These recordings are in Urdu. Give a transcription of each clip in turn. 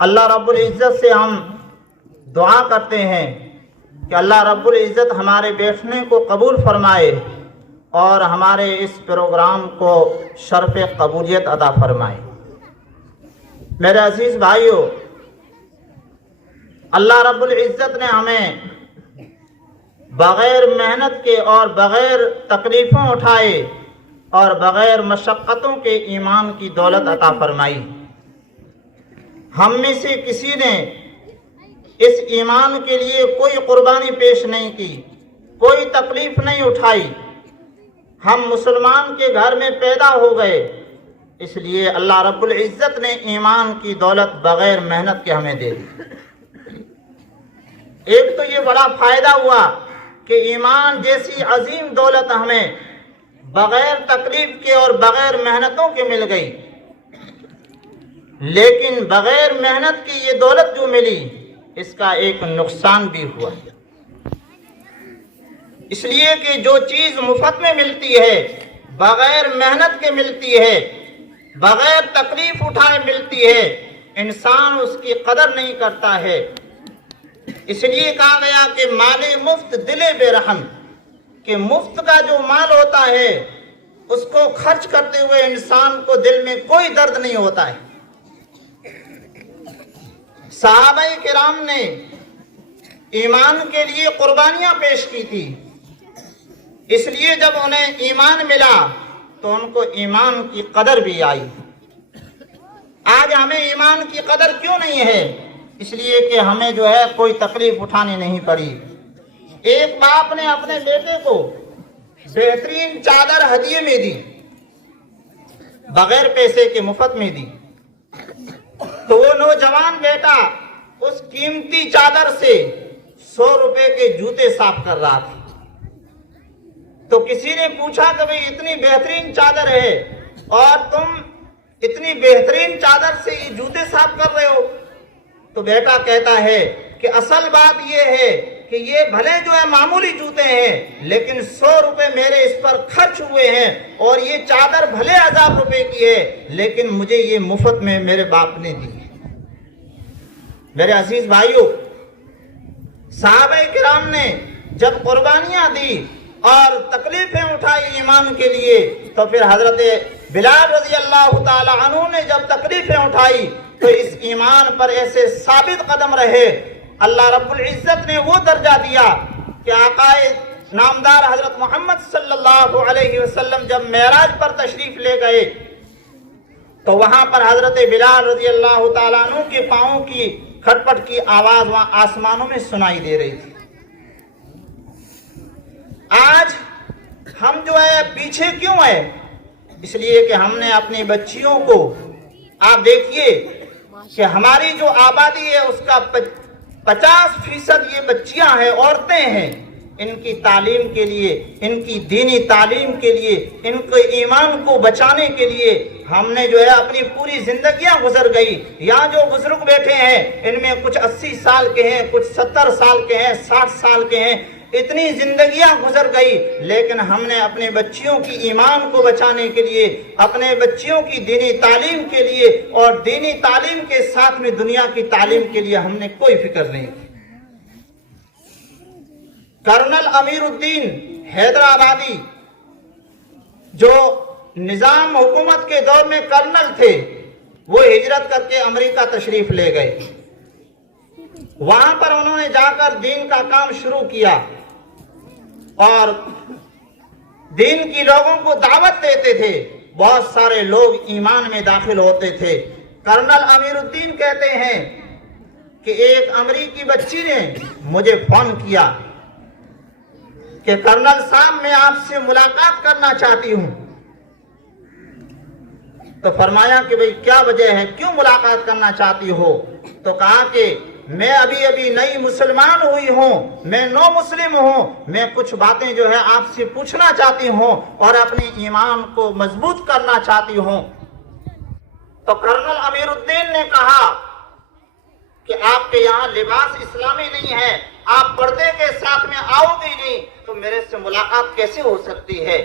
اللہ رب العزت سے ہم دعا کرتے ہیں کہ اللہ رب العزت ہمارے بیٹھنے کو قبول فرمائے اور ہمارے اس پروگرام کو شرف قبولیت عطا فرمائے۔ میرے عزیز بھائیو، اللہ رب العزت نے ہمیں بغیر محنت کے اور بغیر تکلیفوں اٹھائے اور بغیر مشقتوں کے ایمان کی دولت عطا فرمائی۔ ہم میں سے کسی نے اس ایمان کے لیے کوئی قربانی پیش نہیں کی، کوئی تکلیف نہیں اٹھائی۔ ہم مسلمان کے گھر میں پیدا ہو گئے، اس لیے اللہ رب العزت نے ایمان کی دولت بغیر محنت کے ہمیں دے دی۔ ایک تو یہ بڑا فائدہ ہوا کہ ایمان جیسی عظیم دولت ہمیں بغیر تکلیف کے اور بغیر محنتوں کے مل گئی، لیکن بغیر محنت کی یہ دولت جو ملی اس کا ایک نقصان بھی ہوا، اس لیے کہ جو چیز مفت میں ملتی ہے، بغیر محنت کے ملتی ہے، بغیر تکلیف اٹھائے ملتی ہے، انسان اس کی قدر نہیں کرتا ہے۔ اس لیے کہا گیا کہ مال مفت دل بے رحم، کہ مفت کا جو مال ہوتا ہے اس کو خرچ کرتے ہوئے انسان کو دل میں کوئی درد نہیں ہوتا ہے۔ صحابہ کرام نے ایمان کے لیے قربانیاں پیش کی تھی، اس لیے جب انہیں ایمان ملا تو ان کو ایمان کی قدر بھی آئی۔ آج ہمیں ایمان کی قدر کیوں نہیں ہے؟ اس لیے کہ ہمیں جو ہے کوئی تکلیف اٹھانی نہیں پڑی۔ ایک باپ نے اپنے بیٹے کو بہترین چادر ہدیے میں دی، بغیر پیسے کے مفت میں دی، تو وہ نوجوان بیٹا اس قیمتی چادر سے 100 روپے کے جوتے صاف کر رہا تھا۔ تو کسی نے پوچھا کہ بھئی اتنی بہترین چادر ہے اور تم اتنی بہترین چادر سے یہ جوتے صاف کر رہے ہو؟ تو بیٹا کہتا ہے کہ اصل بات یہ ہے کہ یہ بھلے جو ہے معمولی جوتے ہیں، لیکن 100 روپے میرے اس پر خرچ ہوئے ہیں، اور یہ چادر بھلے 1000 روپے کی ہے لیکن مجھے یہ مفت میں میرے باپ نے دی۔ میرے عزیز بھائیو، صحابہ کرام نے جب قربانیاں دی اور تکلیفیں اٹھائی ایمان کے لیے، تو پھر حضرت بلال رضی اللہ تعالی عنہ نے جب تکلیفیں اٹھائی تو اس ایمان پر ایسے ثابت قدم رہے، اللہ رب العزت نے وہ درجہ دیا کہ آقا نامدار حضرت محمد صلی اللہ علیہ وسلم جب معراج پر تشریف لے گئے تو وہاں پر حضرت بلال رضی اللہ تعالیٰ عنہ کے پاؤں کی کھٹ پٹ کی آواز وہاں آسمانوں میں سنائی دے رہی تھی۔ آج ہم جو ہے پیچھے کیوں ہیں؟ اس لیے کہ ہم نے اپنی بچیوں کو، آپ دیکھیے کہ ہماری جو آبادی ہے اس کا 50% یہ بچیاں ہیں، عورتیں ہیں۔ ان کی تعلیم کے لیے، ان کی دینی تعلیم کے لیے، ان کے ایمان کو بچانے کے لیے ہم نے جو ہے اپنی پوری زندگیاں گزر گئی۔ یہاں جو بزرگ بیٹھے ہیں ان میں کچھ 80 سال کے ہیں، کچھ 70 سال کے ہیں، 60 سال کے ہیں، اتنی زندگیاں گزر گئی، لیکن ہم نے اپنے بچیوں کی ایمان کو بچانے کے لیے، اپنے بچیوں کی دینی تعلیم کے لیے اور دینی تعلیم کے ساتھ میں دنیا کی تعلیم کے لیے ہم نے کوئی فکر نہیں کی۔ کرنل امیر الدین حیدرآبادی جو نظام حکومت کے دور میں کرنل تھے، وہ ہجرت کر کے امریکہ تشریف لے گئے۔ وہاں پر انہوں نے جا کر دین کا کام شروع کیا اور دین کی لوگوں کو دعوت دیتے تھے، بہت سارے لوگ ایمان میں داخل ہوتے تھے۔ کرنل امیر الدین کہتے ہیں کہ ایک امریکی بچی نے مجھے فون کیا کہ کرنل صاحب میں آپ سے ملاقات کرنا چاہتی ہوں۔ تو فرمایا کہ بھئی کیا وجہ ہے، کیوں ملاقات کرنا چاہتی ہو؟ تو کہا کہ میں ابھی نئی مسلمان ہوئی ہوں، میں نو مسلم ہوں، میں کچھ باتیں جو ہے آپ سے پوچھنا چاہتی ہوں اور اپنے ایمان کو مضبوط کرنا چاہتی ہوں۔ تو کرنل امیر الدین نے کہا کہ آپ کے یہاں لباس اسلامی نہیں ہے، آپ پردے کے ساتھ میں آؤ گے نہیں تو میرے سے ملاقات کیسے ہو سکتی ہے؟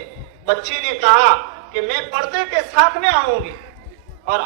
بچی نے کہا کہ میں پردے کے ساتھ میں آؤں گی اور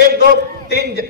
1, 2, 3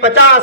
50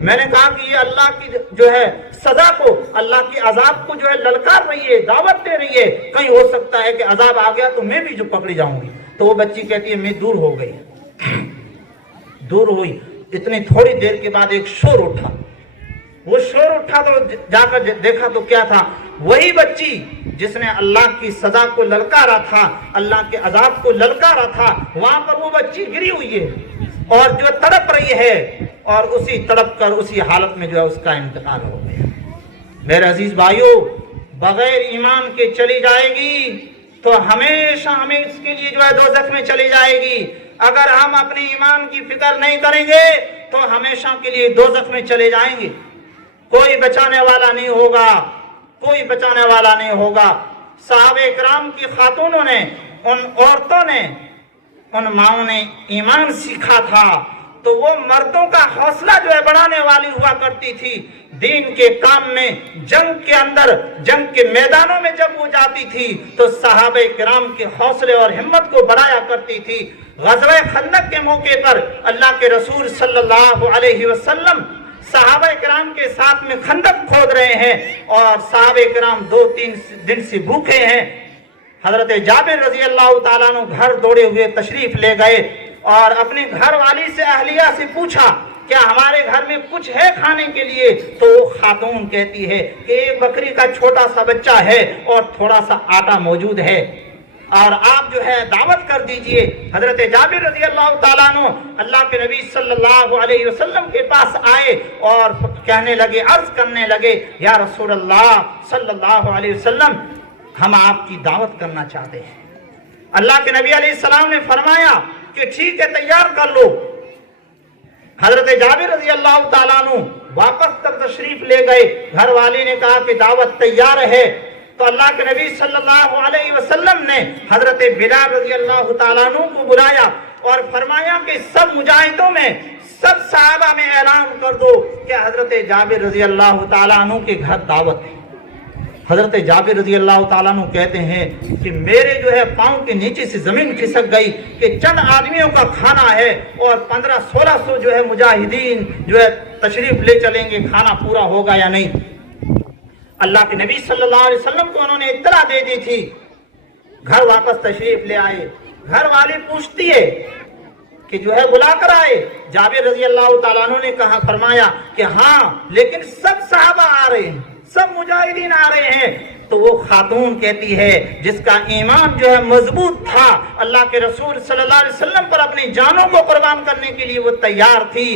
میں نے کہا کہ یہ اللہ کی جو ہے سزا کو، اللہ کی عذاب کو جو ہے للکار رہی ہے، دعوت دے رہی ہے، کہیں ہو سکتا ہے کہ عذاب آ گیا تو میں بھی جو پکڑی جاؤں گی۔ تو وہ بچی کہتی ہے میں دور ہو گئی، دور ہوئی، اتنی تھوڑی دیر کے بعد ایک شور اٹھا، وہ شور اٹھا تو جا کر دیکھا تو کیا تھا، وہی بچی جس نے اللہ کی سزا کو للکارا تھا، اللہ کے عذاب کو للکارا تھا، وہاں پر وہ بچی گری ہوئی ہے اور جو تڑپ رہی ہے، اور اسی تڑپ کر اسی حالت میں جو ہے اس کا انتقال ہو گیا۔ میرے عزیز بھائیو، بغیر ایمان کے چلی جائے گی تو ہمیشہ ہمیں اس کے لیے جو ہے دوزخ میں چلی جائے گی۔ اگر ہم اپنے ایمان کی فکر نہیں کریں گے تو ہمیشہ کے لیے دوزخ میں چلے جائیں گے، کوئی بچانے والا نہیں ہوگا، کوئی بچانے والا نہیں ہوگا۔ صحابہ کرام کی خاتونوں نے، ان عورتوں نے، ان ماؤں نے ایمان سیکھا تھا تو وہ مردوں کا حوصلہ جو ہے بڑھانے والی ہوا کرتی تھی۔ دین کے کام میں، جنگ کے اندر، جنگ کے میدانوں میں جب وہ جاتی تھی تو صحابہ کرام کے حوصلے اور ہمت کو بڑھایا کرتی تھی۔ غزوہ خندق کے موقع پر اللہ کے رسول صلی اللہ علیہ وسلم صحابہ کرام کے ساتھ میں خندق کھود رہے ہیں اور صحابہ کرام 2-3 دن سے بھوکے ہیں۔ حضرت جابر رضی اللہ تعالیٰ عنہ گھر دوڑے ہوئے تشریف لے گئے اور اپنے گھر والی سے، اہلیہ سے پوچھا کیا ہمارے گھر میں کچھ ہے کھانے کے لیے؟ تو وہ خاتون کہتی ہے کہ ایک بکری کا چھوٹا سا بچہ ہے اور تھوڑا سا آٹا موجود ہے اور آپ جو ہے دعوت کر دیجئے۔ حضرت جابر رضی اللہ تعالیٰ عنہ اللہ کے نبی صلی اللہ علیہ وسلم کے پاس آئے اور کہنے لگے، عرض کرنے لگے، یا رسول اللہ صلی اللہ علیہ وسلم، ہم آپ کی دعوت کرنا چاہتے ہیں۔ اللہ کے نبی علیہ السلام نے فرمایا کہ ٹھیک ہے، تیار کر لو۔ حضرت جابر رضی اللہ تعالیٰ عنہ واپس تک تشریف لے گئے، گھر والی نے کہا کہ دعوت تیار ہے، تو اللہ کے نبی صلی اللہ علیہ وسلم نے حضرت بلال رضی اللہ تعالیٰ عنہ کو بلایا اور فرمایا کہ سب مجاہدوں میں، سب صحابہ میں اعلان کر دو کہ حضرت جابر رضی اللہ تعالیٰ عنہ کے گھر دعوت ہے۔ حضرت جابر رضی اللہ تعالیٰ عنہ کہتے ہیں کہ میرے جو ہے پاؤں کے نیچے سے زمین کھسک گئی کہ چند آدمیوں کا کھانا ہے اور 1500-1600 جو ہے مجاہدین جو ہے تشریف لے چلیں گے، کھانا پورا ہوگا یا نہیں۔ اللہ کے نبی صلی اللہ علیہ وسلم کو انہوں نے اطلاع دے دی تھی، گھر واپس تشریف لے آئے۔ گھر والی پوچھتی ہے کہ جو ہے بلا کر آئے؟ جابر رضی اللہ تعالیٰ عنہ نے کہا، فرمایا کہ ہاں، لیکن سب صحابہ آ رہے ہیں، سب مجاہدین آ رہے ہیں۔ تو وہ خاتون کہتی ہے جس کا ایمان جو ہے مضبوط تھا، اللہ کے رسول صلی اللہ علیہ وسلم پر اپنی جانوں کو قربان کرنے کے لیے وہ تیار تھی،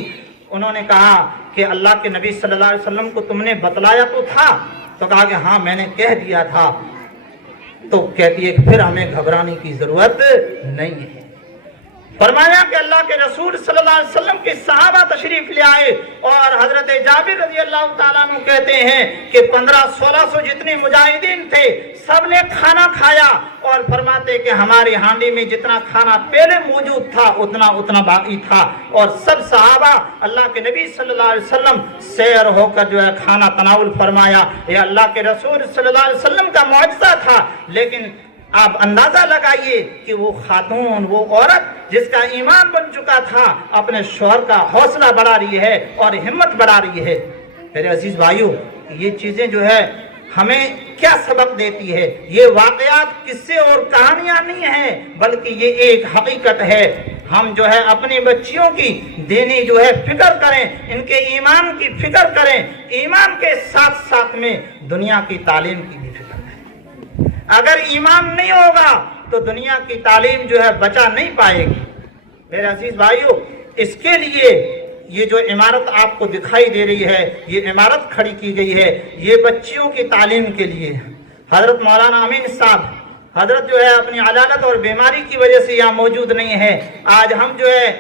انہوں نے کہا کہ اللہ کے نبی صلی اللہ علیہ وسلم کو تم نے بتلایا تو تھا؟ تو کہا کہ ہاں میں نے کہہ دیا تھا۔ تو کہتی ہے کہ پھر ہمیں گھبرانے کی ضرورت نہیں ہے۔ فرمایا کہ اللہ کے رسول صلی اللہ علیہ وسلم کے صحابہ تشریف لے آئے اور حضرت جابر رضی اللہ تعالیٰ عنہ کہتے ہیں کہ 1500-1600 جتنے مجاہدین تھے سب نے کھانا کھایا اور فرماتے کہ ہماری ہانڈی میں جتنا کھانا پہلے موجود تھا اتنا باقی تھا، اور سب صحابہ اللہ کے نبی صلی اللہ علیہ وسلم سیر ہو کر جو ہے کھانا تناول فرمایا۔ یہ اللہ کے رسول صلی اللہ علیہ وسلم کا معجزہ تھا، لیکن آپ اندازہ لگائیے کہ وہ خاتون، وہ عورت جس کا ایمان بن چکا تھا، اپنے شوہر کا حوصلہ بڑھا رہی ہے اور ہمت بڑھا رہی ہے۔ میرے عزیز بھائیوں، یہ چیزیں جو ہے ہمیں کیا سبق دیتی ہے؟ یہ واقعات قصے اور کہانیاں نہیں ہیں، بلکہ یہ ایک حقیقت ہے۔ ہم جو ہے اپنی بچیوں کی دینی جو ہے فکر کریں، ان کے ایمان کی فکر کریں، ایمان کے ساتھ ساتھ میں دنیا کی تعلیم کی بھی فکر کریں۔ اگر ایمان نہیں ہوگا تو دنیا کی تعلیم جو ہے بچا نہیں پائے گی۔ میرے عزیز بھائیوں، اس کے لیے یہ جو عمارت آپ کو دکھائی دے رہی ہے، یہ عمارت کھڑی کی گئی ہے، یہ بچیوں کی تعلیم کے لیے۔ حضرت مولانا امین صاحب، حضرت جو ہے اپنی عجالت اور بیماری کی وجہ سے یہاں موجود نہیں ہے۔ آج ہم جو ہے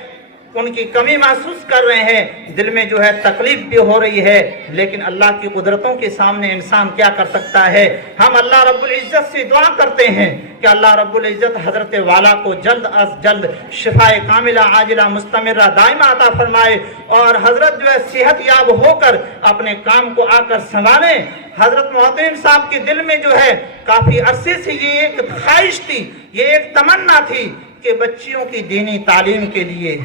ان کی کمی محسوس کر رہے ہیں، دل میں جو ہے تکلیف بھی ہو رہی ہے، لیکن اللہ کی قدرتوں کے سامنے انسان کیا کر سکتا ہے؟ ہم اللہ رب العزت سے دعا کرتے ہیں کہ اللہ رب العزت حضرت والا کو جلد از جلد شفائے کاملہ عاجلہ مستمرہ دائمہ عطا فرمائے اور حضرت جو ہے صحت یاب ہو کر اپنے کام کو آ کر سنبھالیں۔ حضرت محترم صاحب کے دل میں جو ہے کافی عرصے سے یہ ایک خواہش تھی، یہ ایک تمنا تھی کہ بچیوں کی دینی تعلیم کے لیے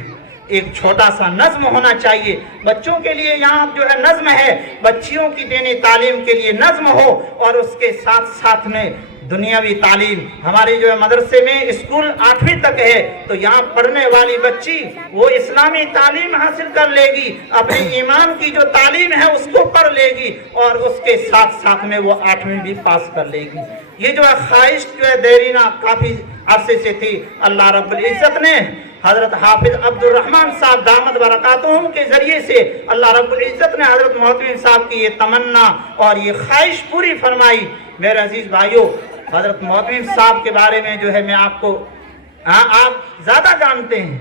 ایک چھوٹا سا نظم ہونا چاہیے بچوں کے لیے. یہاں جو ہے نظم ہے, بچیوں کی دینی تعلیم کے لیے نظم ہو, اور اس کے ساتھ ساتھ میں دنیاوی تعلیم. ہمارے جو ہے مدرسے میں اسکول 8ویں تک ہے, تو یہاں پڑھنے والی بچی وہ اسلامی تعلیم حاصل کر لے گی, اپنے ایمان کی جو تعلیم ہے اس کو پڑھ لے گی, اور اس کے ساتھ ساتھ میں وہ 8ویں بھی پاس کر لے گی. یہ جو ہے خواہش جو ہے دیرینہ کافی عرصے سے تھی. اللہ رب العزت نے حضرت حافظ عبد الرحمن صاحب دامت برکاتہم کے ذریعے سے اللہ رب العزت نے حضرت محتمم صاحب کی یہ تمنا اور یہ خواہش پوری فرمائی. میرے عزیز بھائیوں, حضرت محتمم صاحب کے بارے میں جو ہے میں آپ کو آپ زیادہ جانتے ہیں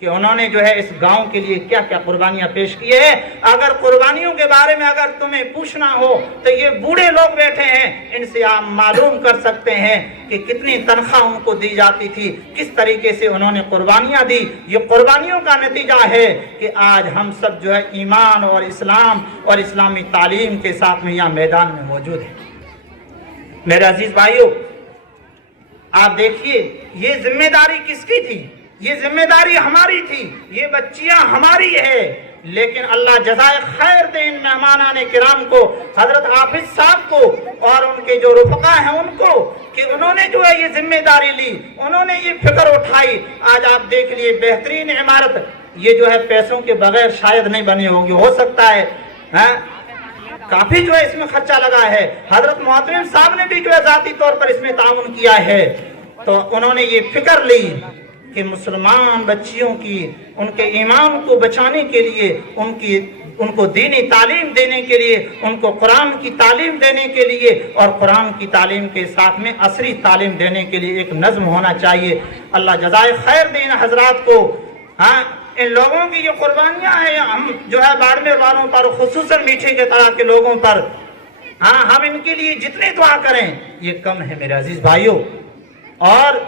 کہ انہوں نے جو ہے اس گاؤں کے لیے کیا کیا قربانیاں پیش کی ہیں. اگر قربانیوں کے بارے میں اگر تمہیں پوچھنا ہو تو یہ بوڑھے لوگ بیٹھے ہیں, ان سے آپ معلوم کر سکتے ہیں کہ کتنی تنخواہ ان کو دی جاتی تھی, کس طریقے سے انہوں نے قربانیاں دی. یہ قربانیوں کا نتیجہ ہے کہ آج ہم سب جو ہے ایمان اور اسلام اور اسلامی تعلیم کے ساتھ میں یہاں میدان میں موجود ہیں. میرے عزیز بھائیوں, آپ دیکھیے یہ ذمہ داری کس کی تھی؟ یہ ذمہ داری ہماری تھی, یہ بچیاں ہماری ہے. لیکن اللہ جزائے خیر دے ان مہمانان کرام کو, حضرت حافظ صاحب کو اور ان کے جو رفقا ہیں ان کو, کہ انہوں نے جو ہے یہ ذمہ داری لی, انہوں نے یہ فکر اٹھائی. آج آپ دیکھ لیے بہترین عمارت, یہ جو ہے پیسوں کے بغیر شاید نہیں بنی ہوگی, ہو سکتا ہے کافی جو ہے اس میں خرچہ لگا ہے. حضرت محتمم صاحب نے بھی جو ہے ذاتی طور پر اس میں تعاون کیا ہے. تو انہوں نے یہ فکر لی کہ مسلمان بچیوں کی ان کے ایمان کو بچانے کے لیے, ان کو دینی تعلیم دینے کے لیے, ان کو قرآن کی تعلیم دینے کے لیے, اور قرآن کی تعلیم کے ساتھ میں عصری تعلیم دینے کے لیے ایک نظم ہونا چاہیے. اللہ جزائے خیر دے ان حضرات کو. ان لوگوں کی جو قربانیاں ہیں, ہم جو ہے باڑمیر والوں پر, خصوصاً میٹھے کے طرح کے لوگوں پر, ہم ان کے لیے جتنی دعا کریں یہ کم ہے میرے عزیز بھائیوں. اور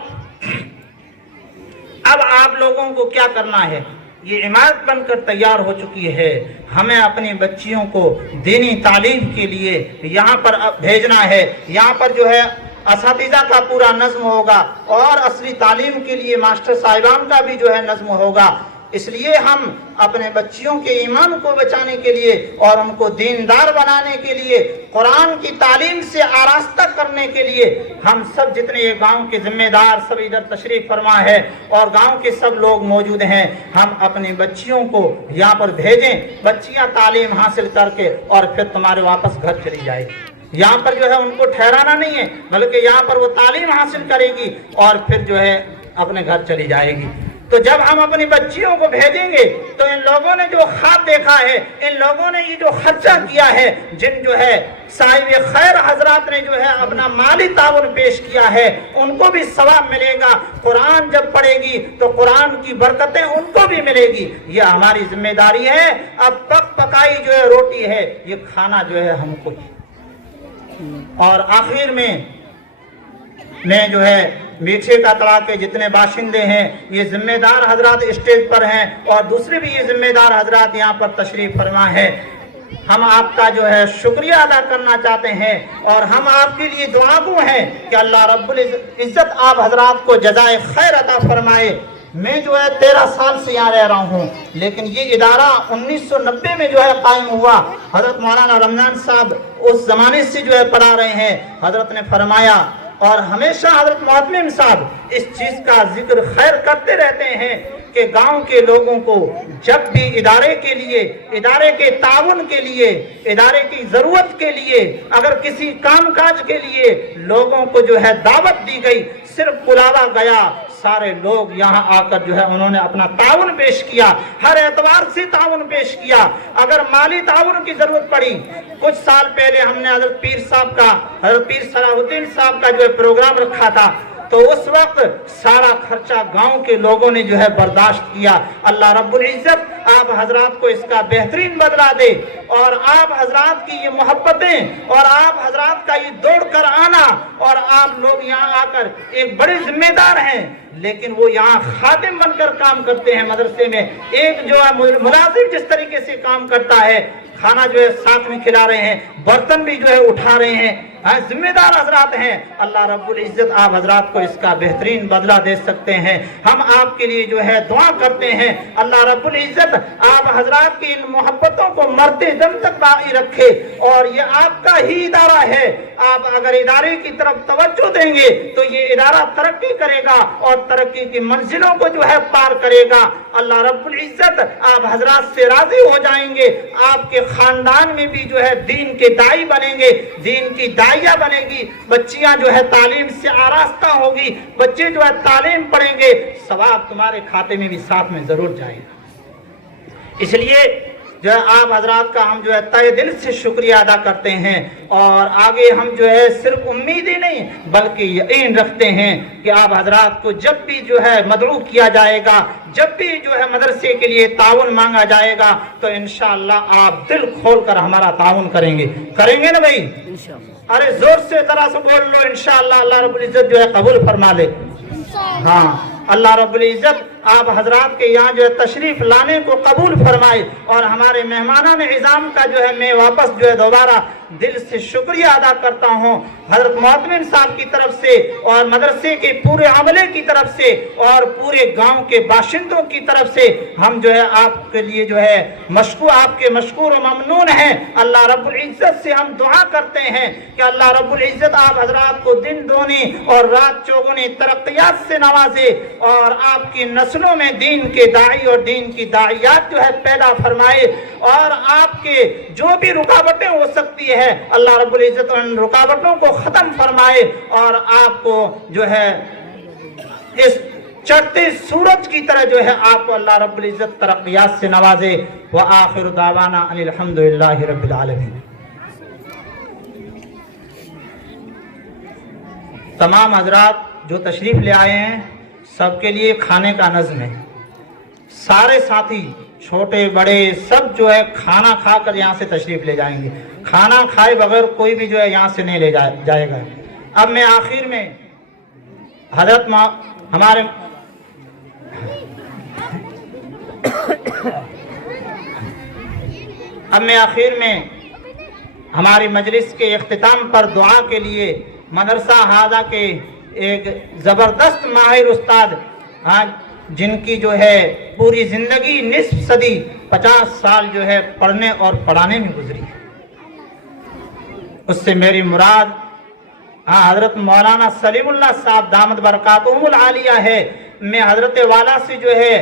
اب آپ لوگوں کو کیا کرنا ہے؟ یہ عمارت بن کر تیار ہو چکی ہے, ہمیں اپنی بچیوں کو دینی تعلیم کے لیے یہاں پر بھیجنا ہے. یہاں پر جو ہے اساتذہ کا پورا نظم ہوگا, اور عصری تعلیم کے لیے ماسٹر صاحبان کا بھی جو ہے نظم ہوگا. اس لیے ہم اپنے بچیوں کے ایمان کو بچانے کے لیے اور ان کو دیندار بنانے کے لیے, قرآن کی تعلیم سے آراستہ کرنے کے لیے, ہم سب جتنے یہ گاؤں کے ذمہ دار سب ادھر تشریف فرما ہے اور گاؤں کے سب لوگ موجود ہیں, ہم اپنی بچیوں کو یہاں پر بھیجیں. بچیاں تعلیم حاصل کر کے اور پھر تمہارے واپس گھر چلی جائے گی. یہاں پر جو ہے ان کو ٹھہرانا نہیں ہے, بلکہ یہاں پر وہ تعلیم حاصل کرے گی اور پھر جو ہے اپنے گھر چلی جائے گی. تو جب ہم اپنی بچیوں کو بھیجیں گے تو ان لوگوں نے جو خواب دیکھا ہے, ان لوگوں نے یہ جو خرچہ کیا ہے, جن جو ہے صاحب خیر حضرات نے جو ہے اپنا مالی تعاون پیش کیا ہے, ان کو بھی ثواب ملے گا. قرآن جب پڑھے گی تو قرآن کی برکتیں ان کو بھی ملے گی. یہ ہماری ذمہ داری ہے. اب پکائی جو ہے روٹی ہے, یہ کھانا جو ہے ہم کو. اور آخر میں جو ہے میٹھے کا تڑا کے جتنے باشندے ہیں, یہ ذمہ دار حضرات اسٹیج پر ہیں, اور دوسرے بھی یہ ذمہ دار حضرات یہاں پر تشریف فرما ہے. ہم آپ کا جو ہے شکریہ ادا کرنا چاہتے ہیں, اور ہم آپ کے لیے دعا گو ہیں کہ اللہ رب العزت آپ حضرات کو جزائے خیر عطا فرمائے. میں جو ہے 13 سال سے یہاں رہ رہا ہوں, لیکن یہ ادارہ 1990 میں جو ہے قائم ہوا. حضرت مولانا رمضان صاحب اس زمانے سے جو ہے پڑھا رہے ہیں. حضرت نے فرمایا, اور ہمیشہ حضرت محتمم صاحب اس چیز کا ذکر خیر کرتے رہتے ہیں کہ گاؤں کے لوگوں کو جب بھی ادارے کے لیے, ادارے کے تعاون کے لیے, ادارے کی ضرورت کے لیے, اگر کسی کام کاج کے لیے لوگوں کو جو ہے دعوت دی گئی, صرف بلاوا گیا, سارے لوگ یہاں آ کر جو ہے انہوں نے اپنا تعاون پیش کیا, ہر اعتبار سے تعاون پیش کیا. اگر مالی تعاون کی ضرورت پڑی, کچھ سال پہلے ہم نے حضرت پیر صلاح الدین صاحب کا جو ہے پروگرام رکھا تھا, تو اس وقت سارا خرچہ گاؤں کے لوگوں نے جو ہے برداشت کیا. اللہ رب العزت آپ حضرات کو اس کا بہترین بدلہ دے، اور آپ حضرات کی یہ محبتیں اور آپ حضرات کا یہ دوڑ کر آنا، اور آپ لوگ یہاں آ کر ایک بڑے ذمہ دار ہیں لیکن وہ یہاں خادم بن کر کام کرتے ہیں مدرسے میں، ایک جو ہے ملازم جس طریقے سے کام کرتا ہے، کھانا جو ہے ساتھ میں کھلا رہے ہیں، برتن بھی جو ہے اٹھا رہے ہیں، ذمہ دار حضرات ہیں۔ اللہ رب العزت آپ حضرات کو اس کا بہترین بدلہ دے سکتے ہیں۔ ہم آپ کے لیے جو ہے دعا کرتے ہیں، اللہ رب العزت آپ حضرات کی ان محبتوں کو مرتے دم تک باقی رکھے، اور یہ آپ کا ہی ادارہ ہے، آپ اگر ادارے کی طرف توجہ دیں گے تو یہ ادارہ ترقی کرے گا اور ترقی کی منزلوں کو جو ہے پار کرے گا۔ اللہ رب العزت آپ حضرات سے راضی ہو جائیں گے، آپ کے خاندان میں بھی جو ہے دین کے دائی بنیں گے، دین کی داعیہ بنے گی، بچیاں جو ہے تعلیم سے آراستہ ہوگی، بچے جو ہے تعلیم پڑھیں گے، ثواب تمہارے کھاتے میں بھی ساتھ میں ضرور جائے گا۔ اس لیے جو ہے آپ حضرات کا ہم جو ہے تہ دل سے شکریہ ادا کرتے ہیں، اور آگے ہم جو ہے صرف امید ہی نہیں بلکہ یقین رکھتے ہیں کہ آپ حضرات کو جب بھی جو ہے مدعو کیا جائے گا، جب بھی جو ہے مدرسے کے لیے تعاون مانگا جائے گا تو انشاءاللہ آپ دل کھول کر ہمارا تعاون کریں گے نا بھائی؟ ارے زور سے ذرا سے بول لو انشاءاللہ، اللہ رب العزت جو ہے قبول فرما لے۔ ہاں، اللہ رب العزت آپ حضرات کے یہاں جو ہے تشریف لانے کو قبول فرمائے، اور ہمارے مہمانان عظام کا جو ہے میں واپس جو ہے دوبارہ دل سے شکریہ ادا کرتا ہوں، حضرت معتمن صاحب کی طرف سے اور مدرسے کے پورے عملے کی طرف سے اور پورے گاؤں کے باشندوں کی طرف سے ہم جو ہے آپ کے لیے جو ہے آپ کے مشکور و ممنون ہیں۔ اللہ رب العزت سے ہم دعا کرتے ہیں کہ اللہ رب العزت آپ حضرات کو دن دونی اور رات چوگنی ترقیات سے نوازے، اور آپ کی نسلوں میں دین کے داعی اور دین کی داعیات جو ہے پیدا فرمائے، اور آپ کے جو بھی رکاوٹیں ہو سکتی ہے اللہ رب العزت ان رکاوٹوں کو ختم فرمائے، اور آپ کو جو ہے اس چڑھتے سورج کی طرح جو ہے آپ کو اللہ رب العزت ترقیات سے نوازے۔ وآخر دعوانا ان الحمدللہ رب العالمین۔ تمام حضرات جو تشریف لے آئے ہیں سب کے لیے کھانے کا نظم ہے، سارے ساتھی چھوٹے بڑے سب جو ہے کھانا کھا کر یہاں سے تشریف لے جائیں گے، کھانا کھائے بغیر کوئی بھی جو ہے یہاں سے نہیں لے جائے گا۔ اب میں آخر میں ہماری مجلس کے اختتام پر دعا کے لیے مدرسہ ہادہ کے ایک زبردست ماہر استاد جن کی جو ہے پوری زندگی نصف صدی 50 سال جو ہے پڑھنے اور پڑھانے میں گزری ہے، اس سے میری مراد حضرت مولانا سلیم اللہ صاحب دامت برکاتہم العالیہ ہے۔ میں حضرت والا سے جو ہے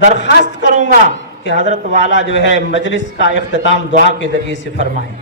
درخواست کروں گا کہ حضرت والا جو ہے مجلس کا اختتام دعا کے ذریعے سے فرمائیں۔